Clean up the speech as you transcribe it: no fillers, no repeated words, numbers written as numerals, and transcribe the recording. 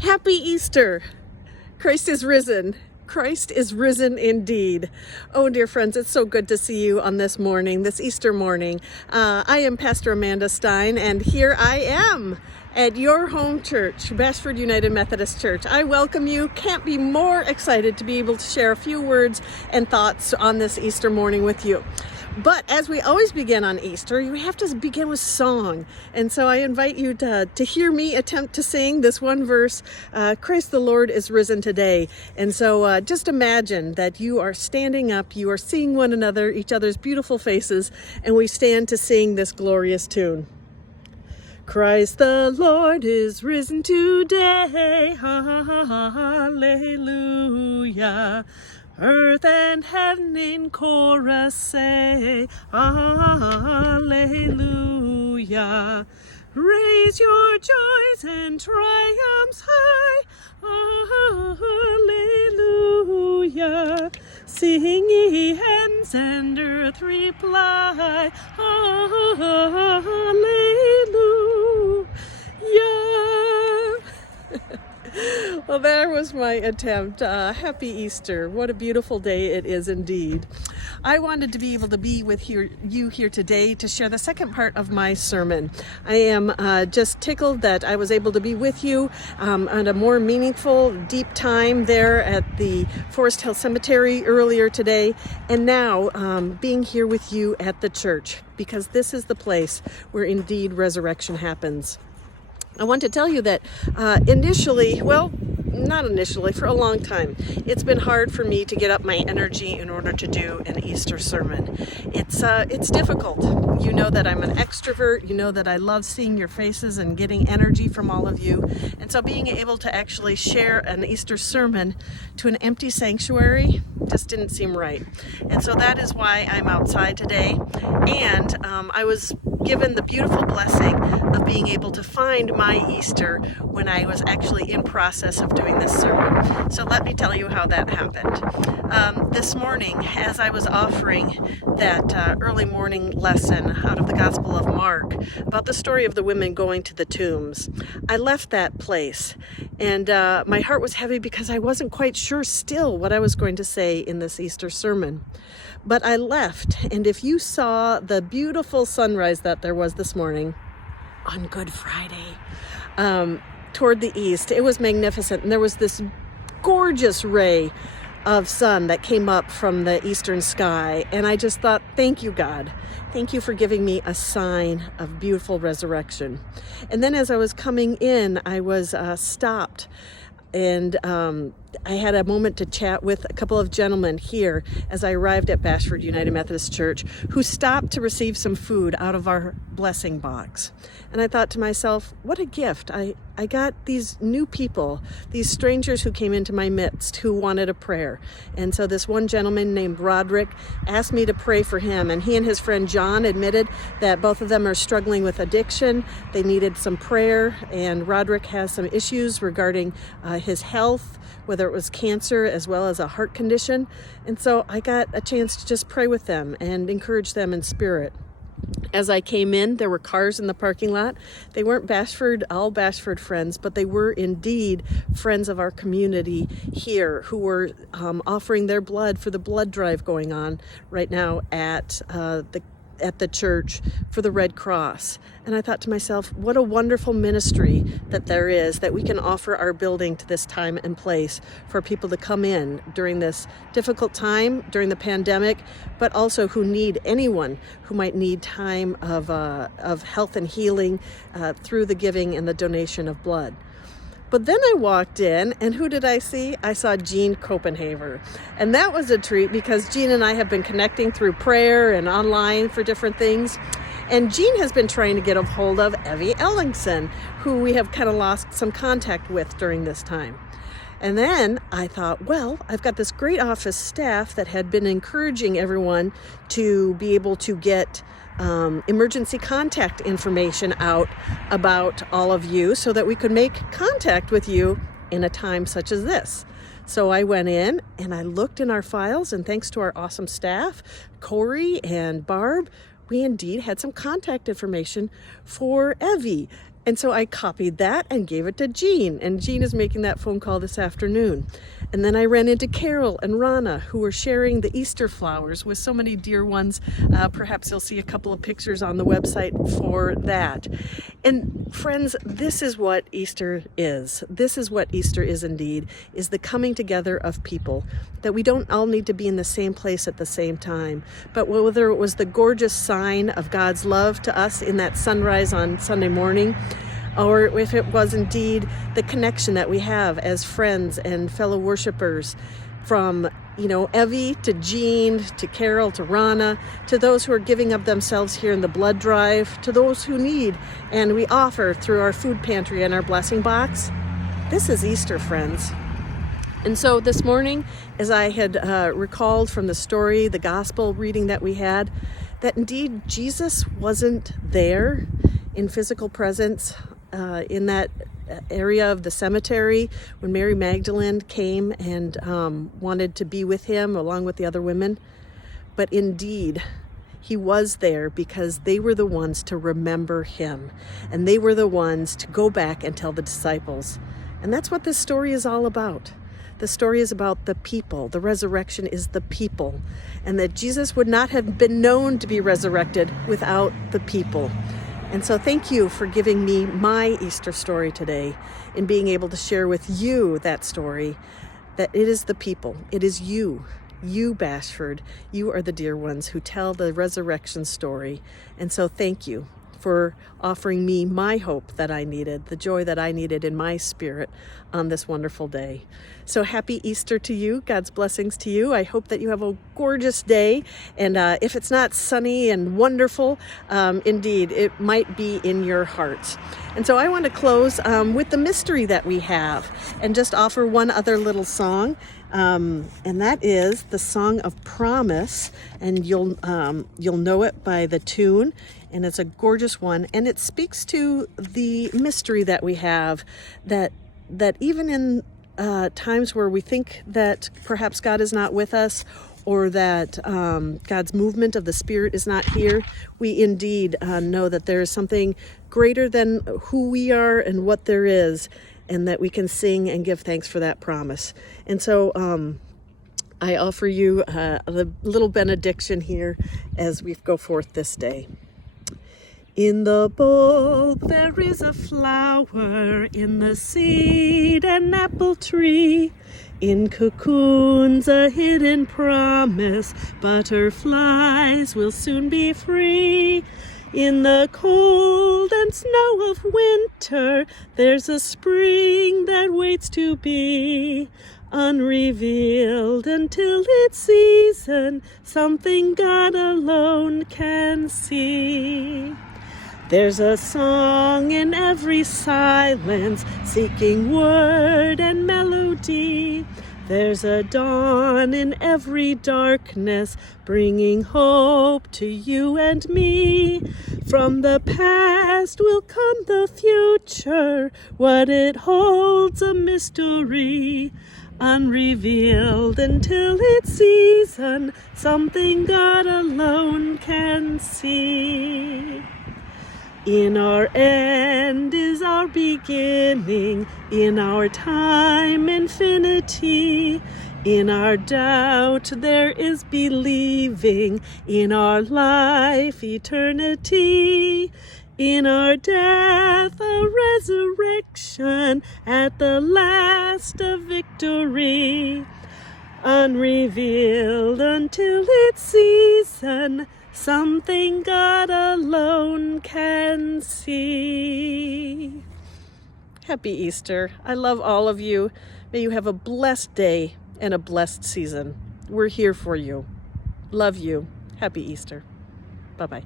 Happy Easter! Christ is risen. Christ is risen indeed. Oh, dear friends, it's so good to see you on this morning, this Easter morning. I am Pastor Amanda Stein, and here I am at your home church, Bashford United Methodist Church. I welcome you. Can't be more excited to be able to share a few words and thoughts on this Easter morning with you. But as we always begin on Easter, you have to begin with song. And so I invite you to hear me attempt to sing this one verse, Christ the Lord is risen today. And so just imagine that you are standing up, you are seeing one another, each other's beautiful faces, and we stand to sing this glorious tune. Christ the Lord is risen today, hallelujah. Earth and heaven in chorus say, hallelujah. Raise your joys and triumphs high, hallelujah. Sing ye heavens and earth reply, hallelujah. Well, there was my attempt. Happy Easter. What a beautiful day it is indeed. I wanted to be able to be with you here today to share the second part of my sermon. I am just tickled that I was able to be with you on a more meaningful, deep time there at the Forest Hill Cemetery earlier today, and now being here with you at the church, because this is the place where indeed resurrection happens. I want to tell you that for a long time, it's been hard for me to get up my energy in order to do an Easter sermon. It's difficult. You know that I'm an extrovert. You know that I love seeing your faces and getting energy from all of you. And so being able to actually share an Easter sermon to an empty sanctuary just didn't seem right. And so that is why I'm outside today. And I was given the beautiful blessing of being able to find my Easter when I was actually in process of doing this sermon. So let me tell you how that happened. This morning, as I was offering that early morning lesson out of the Gospel of Mark about the story of the women going to the tombs, I left that place, and my heart was heavy because I wasn't quite sure still what I was going to say in this Easter sermon. But I left, and if you saw the beautiful sunrise that there was this morning on Good Friday toward the east, it was magnificent, and there was this gorgeous ray of sun that came up from the eastern sky, and I just thought, thank you, God. Thank you for giving me a sign of beautiful resurrection. And then as I was coming in, I was stopped, and I had a moment to chat with a couple of gentlemen here as I arrived at Bashford United Methodist Church, who stopped to receive some food out of our blessing box. And I thought to myself, what a gift. I got these new people, these strangers who came into my midst who wanted a prayer. And so this one gentleman named Roderick asked me to pray for him, and he and his friend John admitted that both of them are struggling with addiction. They needed some prayer, and Roderick has some issues regarding his health, whether it was cancer as well as a heart condition. And so I got a chance to just pray with them and encourage them in spirit. As I came in, there were cars in the parking lot. They weren't all Bashford friends, but they were indeed friends of our community here who were offering their blood for the blood drive going on right now at the church for the Red Cross. And I thought to myself, what a wonderful ministry that there is, that we can offer our building to this time and place for people to come in during this difficult time, during the pandemic, but also anyone who might need time of health and healing through the giving and the donation of blood. But then I walked in, and who did I see? I saw Jean Copenhaver. And that was a treat because Jean and I have been connecting through prayer and online for different things. And Jean has been trying to get a hold of Evie Ellingson, who we have kind of lost some contact with during this time. And then I thought, well, I've got this great office staff that had been encouraging everyone to be able to get emergency contact information out about all of you so that we could make contact with you in a time such as this. So I went in and I looked in our files, and thanks to our awesome staff, Corey and Barb, we indeed had some contact information for Evie. And so I copied that and gave it to Jean, and Jean is making that phone call this afternoon. And then I ran into Carol and Rana, who were sharing the Easter flowers with so many dear ones. Perhaps you'll see a couple of pictures on the website for that. And friends, this is what Easter is. This is what Easter is indeed, is the coming together of people, that we don't all need to be in the same place at the same time. But whether it was the gorgeous sign of God's love to us in that sunrise on Sunday morning, or if it was indeed the connection that we have as friends and fellow worshipers, from Evie to Jean to Carol to Rana, to those who are giving of themselves here in the blood drive, to those who need, and we offer through our food pantry and our blessing box. This is Easter, friends. And so this morning, as I had recalled from the story, the gospel reading that we had, that indeed Jesus wasn't there in physical presence in that area of the cemetery when Mary Magdalene came and wanted to be with him along with the other women. But indeed, he was there because they were the ones to remember him, and they were the ones to go back and tell the disciples. And that's what this story is all about. The story is about the people. The resurrection is the people, and that Jesus would not have been known to be resurrected without the people. And so thank you for giving me my Easter story today, and being able to share with you that story, that it is the people. It is you, Bashford. You are the dear ones who tell the resurrection story. And so thank you for offering me my hope that I needed, the joy that I needed in my spirit on this wonderful day. So happy Easter to you. God's blessings to you. I hope that you have a gorgeous day. And if it's not sunny and wonderful, indeed, it might be in your hearts. And so I want to close with the mystery that we have, and just offer one other little song. And that is the Song of Promise. And you'll know it by the tune. And it's a gorgeous one, and it speaks to the mystery that we have, that even in times where we think that perhaps God is not with us, or that God's movement of the Spirit is not here, we indeed know that there is something greater than who we are and what there is, and that we can sing and give thanks for that promise. And so I offer you a little benediction here as we go forth this day. In the bulb there is a flower, in the seed an apple tree, in cocoons a hidden promise, butterflies will soon be free. In the cold and snow of winter, there's a spring that waits to be unrevealed until its season, something God alone can see. There's a song in every silence, seeking word and melody. There's a dawn in every darkness, bringing hope to you and me. From the past will come the future, what it holds a mystery. Unrevealed until its season, something God alone can see. In our end is our beginning, in our time infinity. In our doubt there is believing, in our life eternity. In our death a resurrection, at the last a victory. Unrevealed until its season, something God alone can see. Happy Easter. I love all of you. May you have a blessed day and a blessed season. We're here for you. Love you. Happy Easter. Bye-bye.